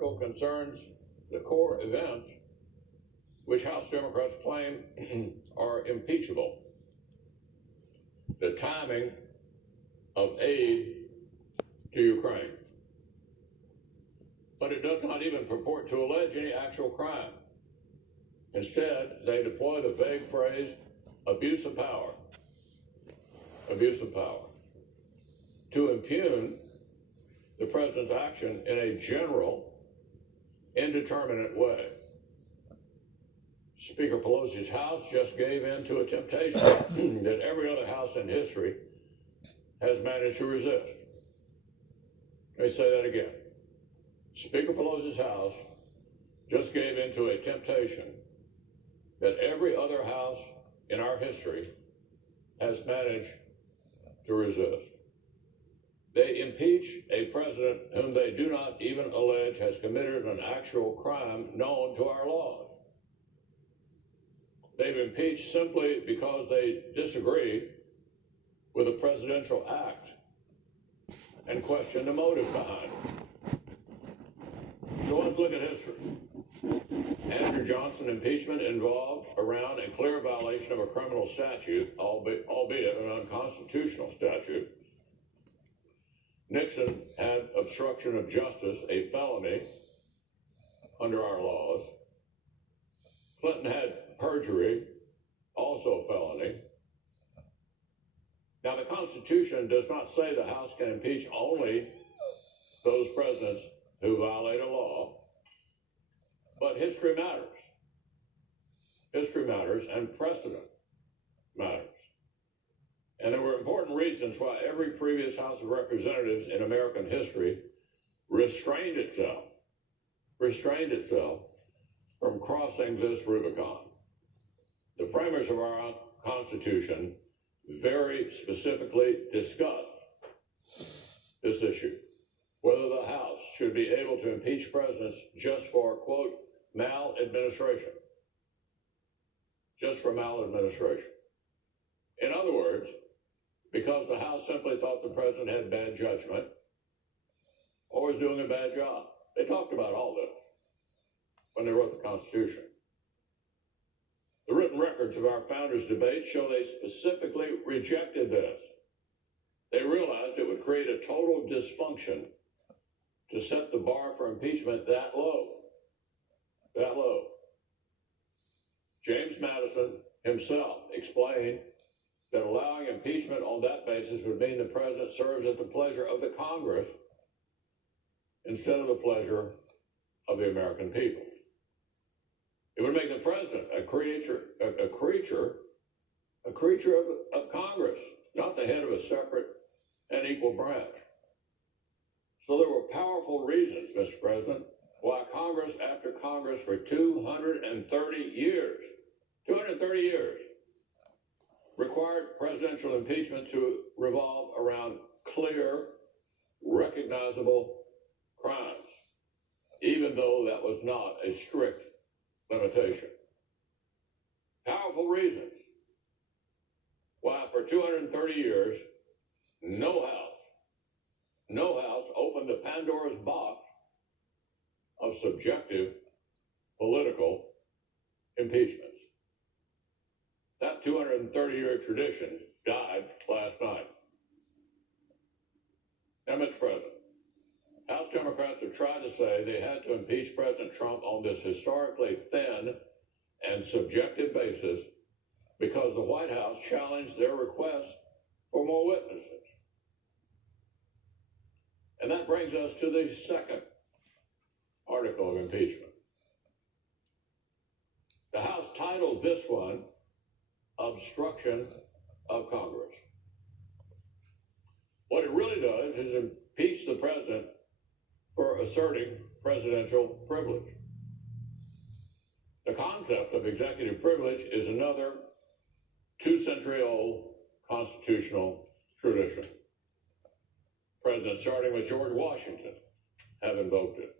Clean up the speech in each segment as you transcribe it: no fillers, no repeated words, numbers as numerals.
article concerns the core events which House Democrats claim are impeachable. The timing of aid to Ukraine. But it does not even purport to allege any actual crime. Instead, they deploy the vague phrase, abuse of power. Abuse of power. To impugn the president's action in a general, indeterminate way. Speaker Pelosi's House just gave in to a temptation that every other House in history has managed to resist. Let me say that again. Speaker Pelosi's House just gave in to a temptation that every other House in our history has managed to resist. They impeach a president whom they do not even allege has committed an actual crime known to our laws. They've impeached simply because they disagree with a presidential act and question the motive behind it. So let's look at history. Andrew Johnson impeachment involved around a clear violation of a criminal statute, albeit an unconstitutional statute. Nixon had obstruction of justice, a felony under our laws. Clinton had perjury, also a felony. Now, the Constitution does not say the House can impeach only those presidents who violate a law, but history matters. History matters, and precedent matters. And there were important reasons why every previous House of Representatives in American history restrained itself from crossing this Rubicon. The framers of our Constitution very specifically discussed this issue, whether the House should be able to impeach presidents just for, quote, maladministration. Just for maladministration. In other words, because the House simply thought the president had bad judgment or was doing a bad job. They talked about all this when they wrote the Constitution. The written records of our founders' debates show they specifically rejected this. They realized it would create a total dysfunction to set the bar for impeachment that low. That low. James Madison himself explained that allowing impeachment on that basis would mean the president serves at the pleasure of the Congress instead of the pleasure of the American people. It would make the president a creature of Congress, not the head of a separate and equal branch. So there were powerful reasons, Mr. President, why Congress after Congress for 230 years, required presidential impeachment to revolve around clear, recognizable crimes, even though that was not a strict limitation. Powerful reasons why for 230 years, no House opened the Pandora's box of subjective political impeachments. That 230-year tradition died last night. Now, Mr. President, House Democrats have tried to say they had to impeach President Trump on this historically thin and subjective basis because the White House challenged their request for more witnesses. And that brings us to the second article of impeachment. The House titled this one, Obstruction of Congress. What it really does is impeach the president for asserting presidential privilege. The concept of executive privilege is another 2-century-old constitutional tradition. Presidents, starting with George Washington, have invoked it.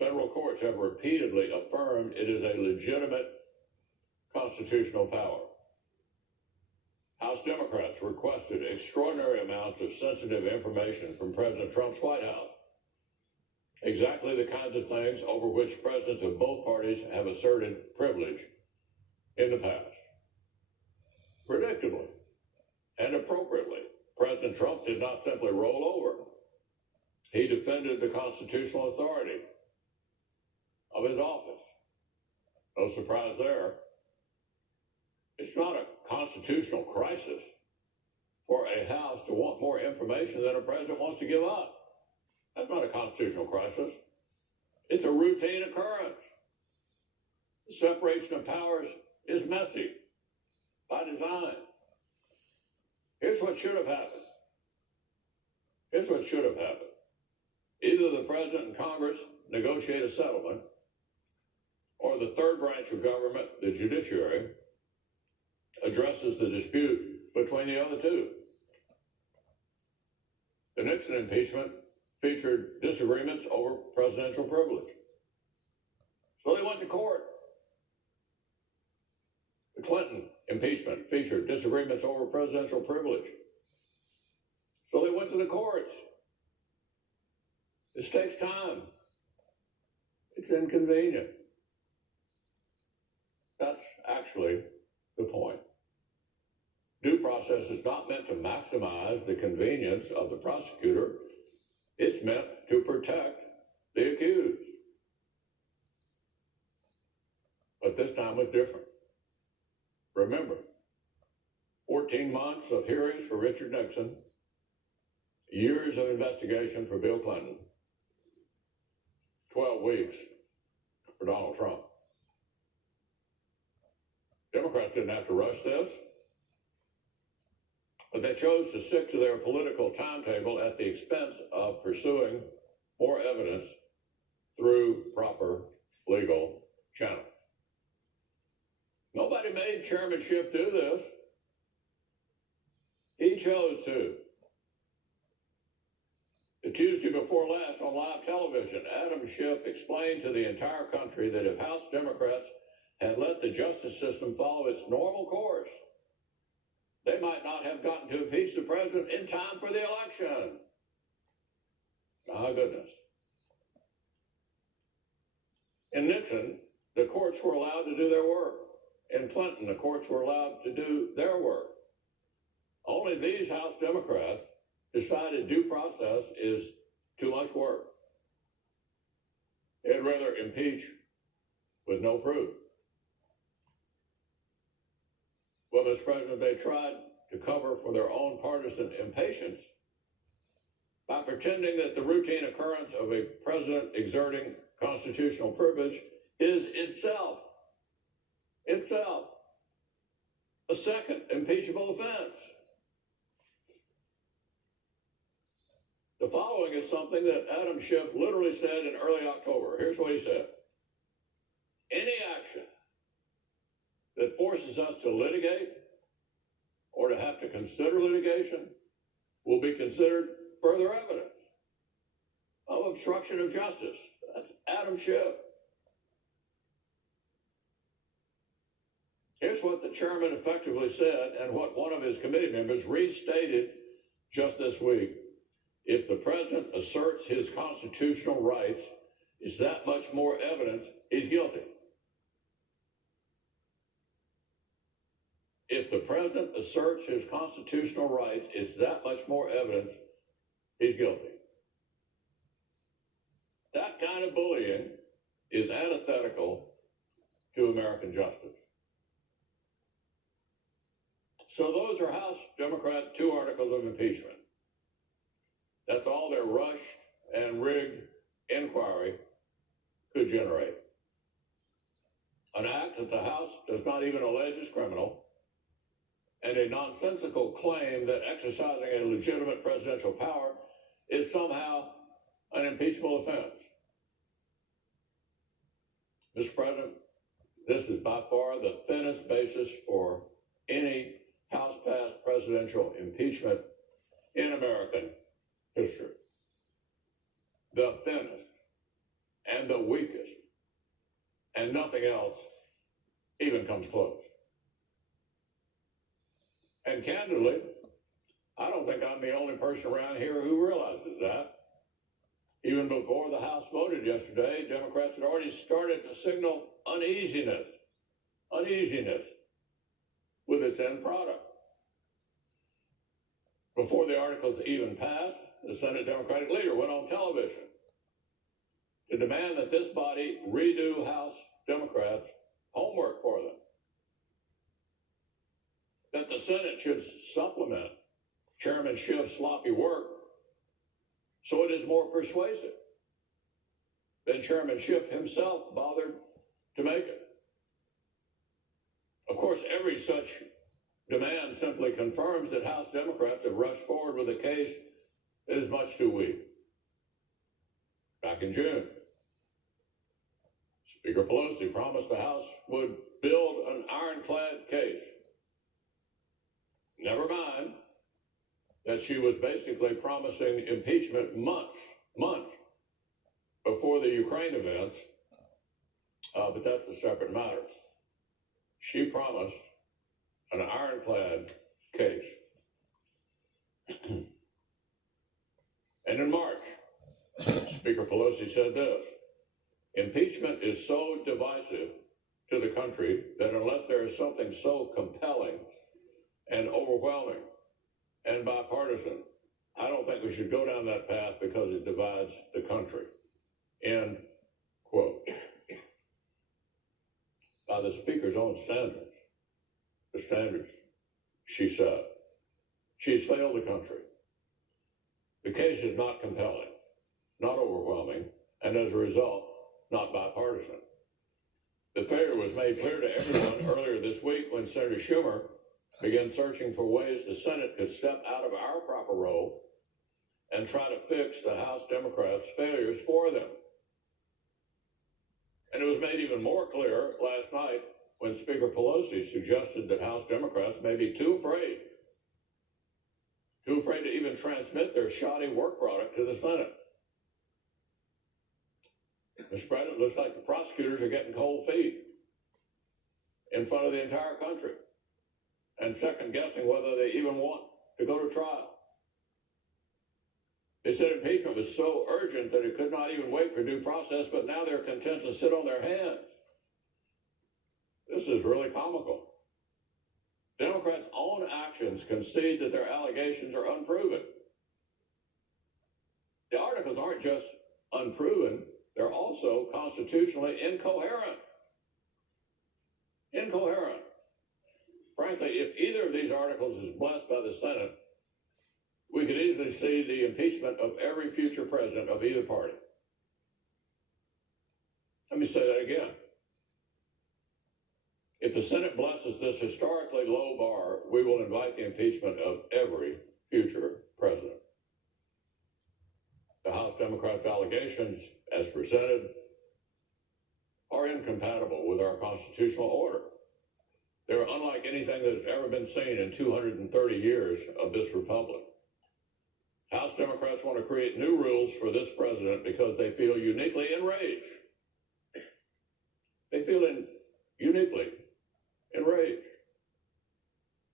Federal courts have repeatedly affirmed it is a legitimate constitutional power. House Democrats requested extraordinary amounts of sensitive information from President Trump's White House. exactly the kinds of things over which presidents of both parties have asserted privilege in the past. Predictably and appropriately, President Trump did not simply roll over. He defended the constitutional authority of his office. No surprise there. It's not a constitutional crisis for a House to want more information than a president wants to give up. That's not a constitutional crisis. It's a routine occurrence. The separation of powers is messy by design. Here's what should have happened. Here's what should have happened. Either the president and Congress negotiate a settlement, or the third branch of government, the judiciary, addresses the dispute between the other two. The Nixon impeachment featured disagreements over presidential privilege. So they went to court. The Clinton impeachment featured disagreements over presidential privilege. So they went to the courts. This takes time. It's inconvenient. That's actually the point. Due process is not meant to maximize the convenience of the prosecutor. It's meant to protect the accused. But this time was different. Remember, 14 months of hearings for Richard Nixon, years of investigation for Bill Clinton, 12 weeks for Donald Trump. Democrats didn't have to rush this, but they chose to stick to their political timetable at the expense of pursuing more evidence through proper legal channels. Nobody made chairmanship do this. He chose to. The Tuesday before last on live television, Adam Schiff explained to the entire country that if House Democrats had let the justice system follow its normal course, they might not have gotten to impeach the president in time for the election. My goodness. In Nixon, the courts were allowed to do their work. In Clinton, the courts were allowed to do their work. Only these House Democrats decided due process is too much work. They'd rather impeach with no proof. Well, Mr. President, they tried to cover for their own partisan impatience by pretending that the routine occurrence of a president exerting constitutional privilege is itself a second impeachable offense. The following is something that Adam Schiff literally said in early October. Here's what he said. Any action that forces us to litigate or to have to consider litigation will be considered further evidence of obstruction of justice. That's Adam Schiff. Here's what the chairman effectively said and what one of his committee members restated just this week. If the president asserts his constitutional rights, is that much more evidence he's guilty. If the president asserts his constitutional rights, is that much more evidence he's guilty. That kind of bullying is antithetical to American justice. So those are House Democrats' 2 articles of impeachment. That's all their rushed and rigged inquiry could generate. An act that the House does not even allege is criminal, and a nonsensical claim that exercising a legitimate presidential power is somehow an impeachable offense. Mr. President, this is by far the thinnest basis for any House-passed presidential impeachment in American history. The thinnest and the weakest, and nothing else even comes close. And candidly, I don't think I'm the only person around here who realizes that. Even before the House voted yesterday, Democrats had already started to signal uneasiness with its end product. Before the articles even passed, the Senate Democratic leader went on television to demand that this body redo House Democrats' homework for them. That the Senate should supplement Chairman Schiff's sloppy work so it is more persuasive than Chairman Schiff himself bothered to make it. Of course, every such demand simply confirms that House Democrats have rushed forward with a case that is much too weak. Back in June, Speaker Pelosi promised the House would build an ironclad case. Never mind that she was basically promising impeachment months before the Ukraine events, but that's a separate matter. She promised an ironclad case. And in March, Speaker Pelosi said this: impeachment is so divisive to the country that unless there is something so compelling and overwhelming and bipartisan, I don't think we should go down that path because it divides the country. End quote. By the Speaker's own standards, the standards she set, she's failed the country. The case is not compelling, not overwhelming, and as a result, not bipartisan. The failure was made clear to everyone earlier this week when Senator Schumer began searching for ways the Senate could step out of our proper role and try to fix the House Democrats' failures for them. And it was made even more clear last night when Speaker Pelosi suggested that House Democrats may be too afraid to even transmit their shoddy work product to the Senate. Mr. President, it looks like the prosecutors are getting cold feet in front of the entire country and second guessing whether they even want to go to trial. They said impeachment was so urgent that it could not even wait for due process, but now they're content to sit on their hands. This is really comical. Democrats' own actions concede that their allegations are unproven. The articles aren't just unproven, they're also constitutionally incoherent. Incoherent. Frankly, if either of these articles is blessed by the Senate, we could easily see the impeachment of every future president of either party. Let me say that again. If the Senate blesses this historically low bar, we will invite the impeachment of every future president. The House Democrats' allegations, as presented, are incompatible with our constitutional order. They are unlike anything that has ever been seen in 230 years of this republic. House Democrats want to create new rules for this president because they feel uniquely enraged. They feel uniquely enraged.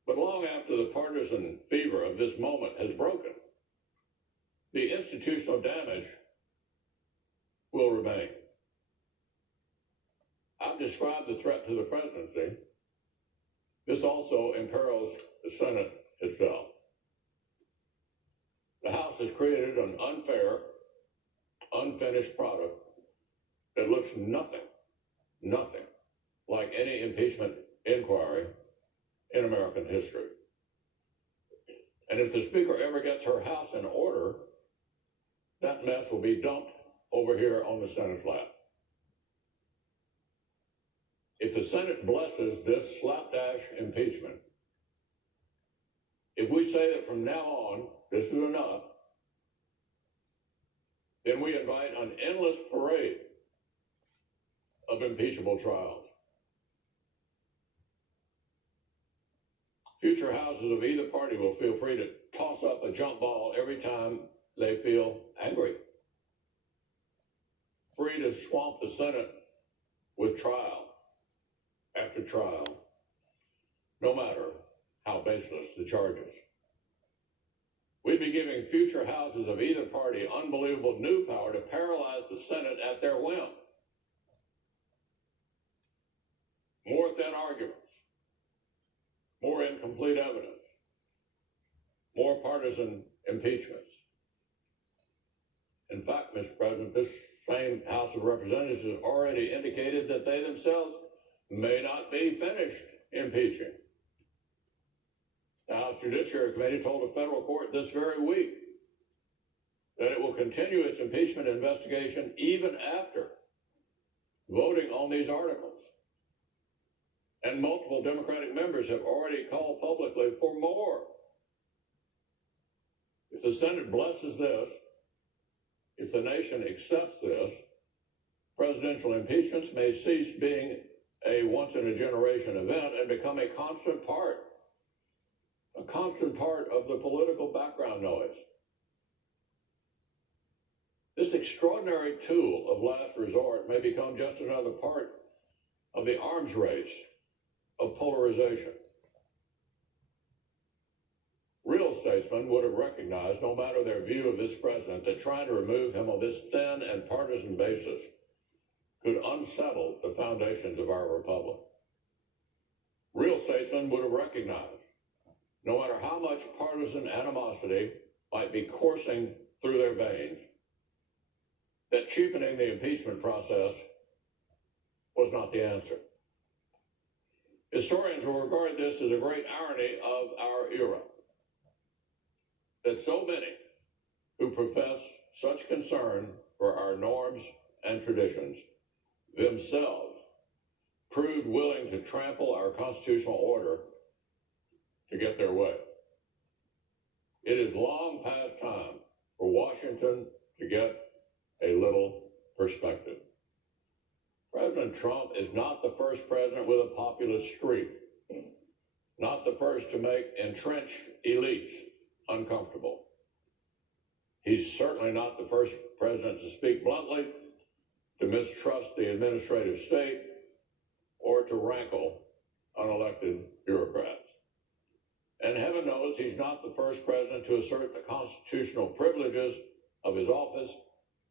But long after the partisan fever of this moment has broken, the institutional damage will remain. I've described the threat to the presidency. This also imperils the Senate itself. The House has created an unfair, unfinished product that looks nothing like any impeachment inquiry in American history. And if the Speaker ever gets her house in order, that mess will be dumped over here on the Senate's lap. If the Senate blesses this slapdash impeachment, if we say that from now on, this is enough, then we invite an endless parade of impeachable trials. Future houses of either party will feel free to toss up a jump ball every time they feel angry. Free to swamp the Senate with trial after trial, no matter how baseless the charges. we'd be giving future houses of either party unbelievable new power to paralyze the Senate at their whim. More thin arguments, more incomplete evidence, more partisan impeachments. In fact, Mr. President, this same House of Representatives has already indicated that they themselves may not be finished impeaching. The House Judiciary Committee told a federal court this very week that it will continue its impeachment investigation even after voting on these articles. And multiple Democratic members have already called publicly for more. If the Senate blesses this, if the nation accepts this, presidential impeachments may cease being a once-in-a-generation event and become a constant part of the political background noise. This extraordinary tool of last resort may become just another part of the arms race of polarization. Real statesmen would have recognized, no matter their view of this president, that trying to remove him on this thin and partisan basis could unsettle the foundations of our republic. Real statesmen would have recognized, no matter how much partisan animosity might be coursing through their veins, that cheapening the impeachment process was not the answer. Historians will regard this as a great irony of our era, that so many who profess such concern for our norms and traditions themselves proved willing to trample our constitutional order to get their way. It is long past time for Washington to get a little perspective. President Trump is not the first president with a populist streak, not the first to make entrenched elites uncomfortable. He's certainly not the first president to speak bluntly, to mistrust the administrative state, or to rankle unelected bureaucrats. And heaven knows he's not the first president to assert the constitutional privileges of his office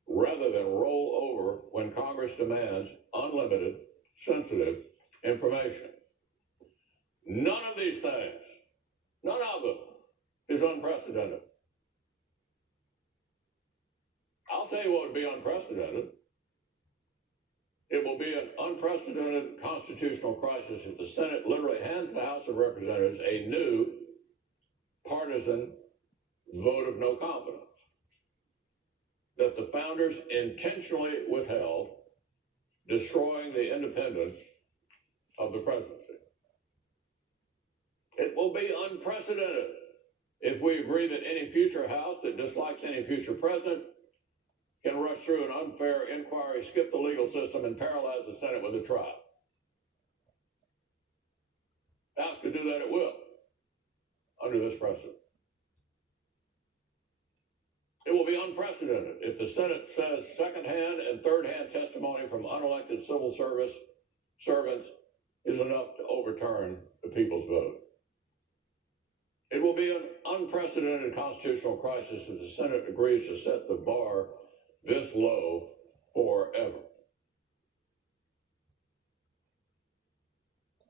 rather than roll over when Congress demands unlimited, sensitive information. None of these things, none of them, is unprecedented. I'll tell you what would be unprecedented. It will be an unprecedented constitutional crisis if the Senate literally hands the House of Representatives a new partisan vote of no confidence that the founders intentionally withheld, destroying the independence of the presidency. It will be unprecedented if we agree that any future House that dislikes any future president can rush through an unfair inquiry, skip the legal system, and paralyze the Senate with a trial. The House could do that at will under this precedent. It will be unprecedented if the Senate says second-hand and third-hand testimony from unelected civil service servants is enough to overturn the people's vote. It will be an unprecedented constitutional crisis if the Senate agrees to set the bar this low forever.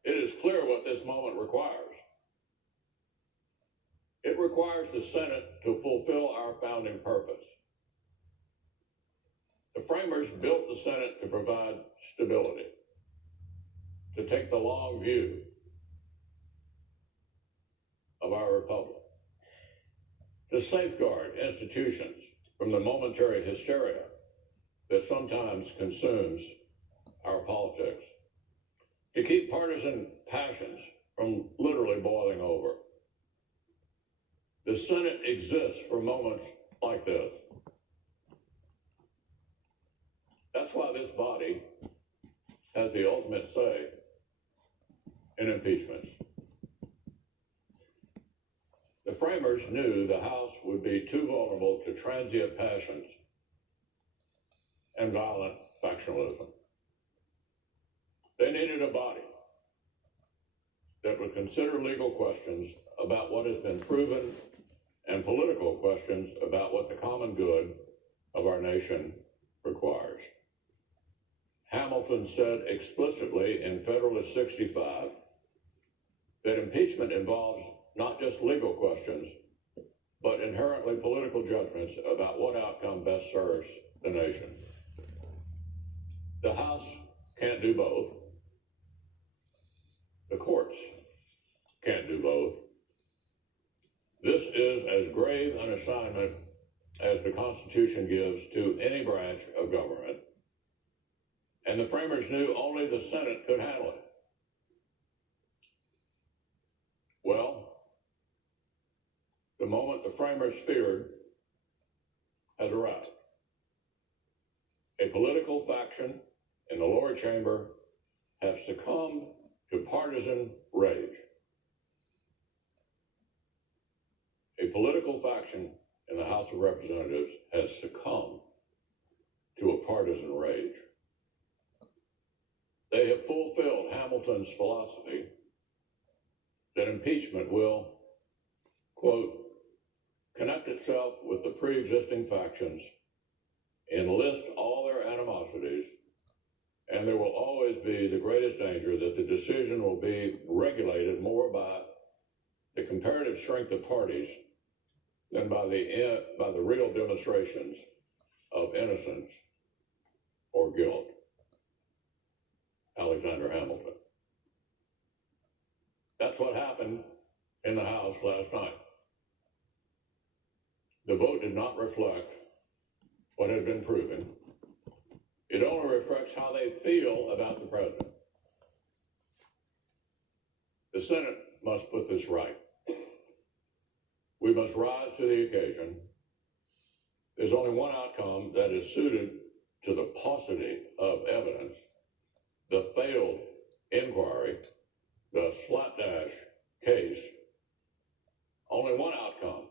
It is clear what this moment requires. It requires the Senate to fulfill our founding purpose. The framers built the Senate to provide stability, to take the long view of our republic, to safeguard institutions from the momentary hysteria that sometimes consumes our politics, to keep partisan passions from literally boiling over. The Senate exists for moments like this. That's why this body has the ultimate say in impeachments. The framers knew the House would be too vulnerable to transient passions and violent factionalism. They needed a body that would consider legal questions about what has been proven and political questions about what the common good of our nation requires. Hamilton said explicitly in Federalist 65 that impeachment involves not just legal questions, but inherently political judgments about what outcome best serves the nation. The House can't do both. The courts can't do both. This is as grave an assignment as the Constitution gives to any branch of government, and the framers knew only the Senate could handle it. Well, the moment the framers feared has arrived. A political faction in the lower chamber have succumbed to partisan rage. A political faction in the House of Representatives has succumbed to a partisan rage. They have fulfilled Hamilton's philosophy that impeachment will, quote, connect itself with the pre-existing factions, enlist all their animosities, and there will always be the greatest danger that the decision will be regulated more by the comparative strength of parties than by the real demonstrations of innocence or guilt. Alexander Hamilton. That's what happened in the House last night. The vote did not reflect what has been proven. It only reflects how they feel about the president. The Senate must put this right. We must rise to the occasion. There's only one outcome that is suited to the paucity of evidence, the failed inquiry, the slapdash case. Only one outcome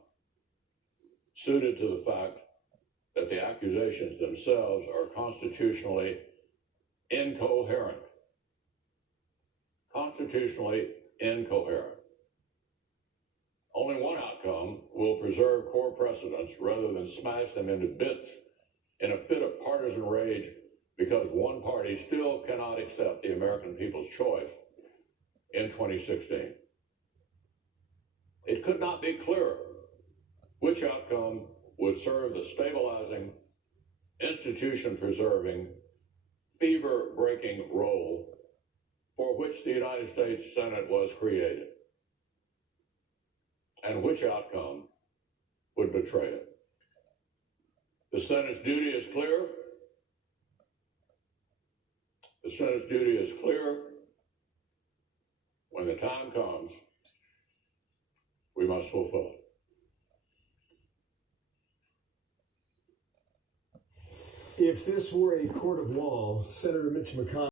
suited to the fact that the accusations themselves are constitutionally incoherent. Constitutionally incoherent. Only one outcome will preserve core precedents rather than smash them into bits in a fit of partisan rage because one party still cannot accept the American people's choice in 2016. It could not be clearer which outcome would serve the stabilizing, institution-preserving, fever-breaking role for which the United States Senate was created, and which outcome would betray it. The Senate's duty is clear. The Senate's duty is clear. When the time comes, we must fulfill it. If this were a court of law, Senator Mitch McConnell